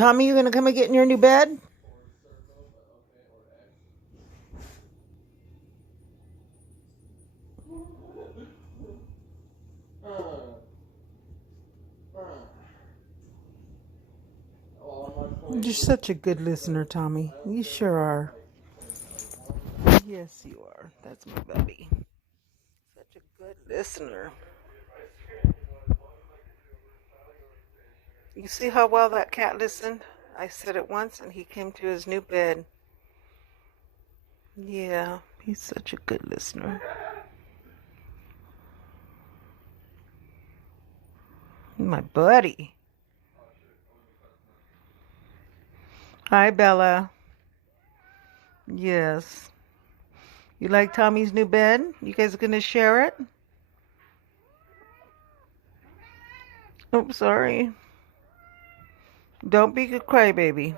Tommy, you gonna come and get in your new bed? You're such a good listener, Tommy. You sure are. Yes, you are. That's my baby. Such a good listener. You see how well that cat listened? I said it once and he came to his new bed. Yeah, he's such a good listener. My buddy. Hi, Bella. Yes. You like Tommy's new bed? You guys gonna share it? Oh, sorry. Don't be a crybaby.